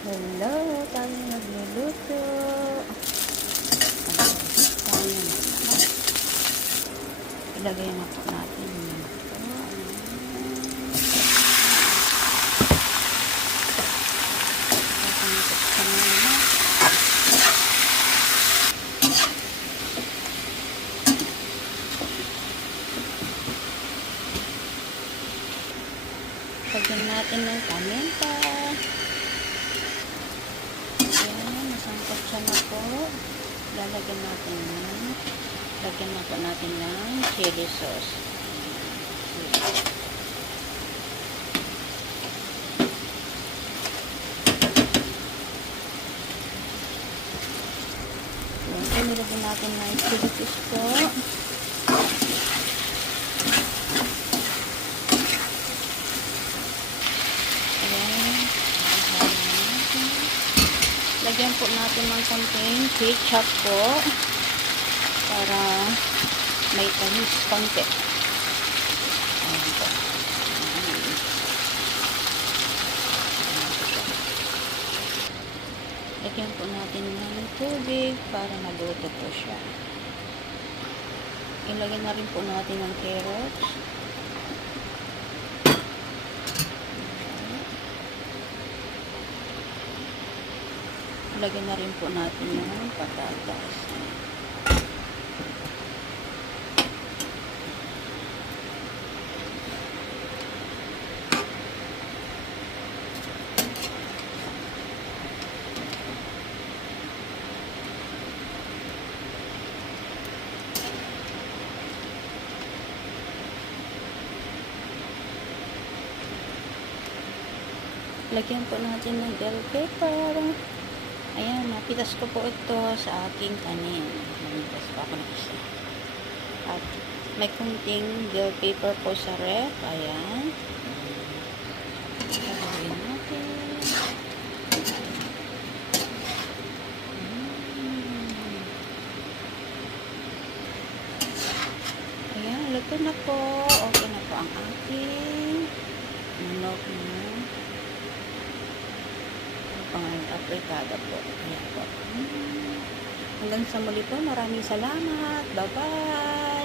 Hello, tayo nagluluto. Tayo naman. Ilagay na po natin yun. Lagyan natin ng paminta. Ayan, nasangkot siya na po. Lagyan na po natin ng chili sauce. Ayan, nilagyan natin ng chili sauce po. Lagyan po natin ng konting ketchup po para may tamis konti. Ayan po. Lagyan po natin ng tubig para maluto po siya. Ilagyan na rin po natin ng carrots. Lagyan na rin po natin yung patatas. Lagyan po natin ng bell pepper. Ayan, napitas ko po ito sa aking kanin. Napitas pa ako ng isa. At may kunting bell pepper po sa ref. Ayan. Lagyan natin. Ayan, luto na po. Okay na po ang aking manok na aprikada po. Ayan po. Hanggang sa muli po. Maraming salamat. Bye-bye.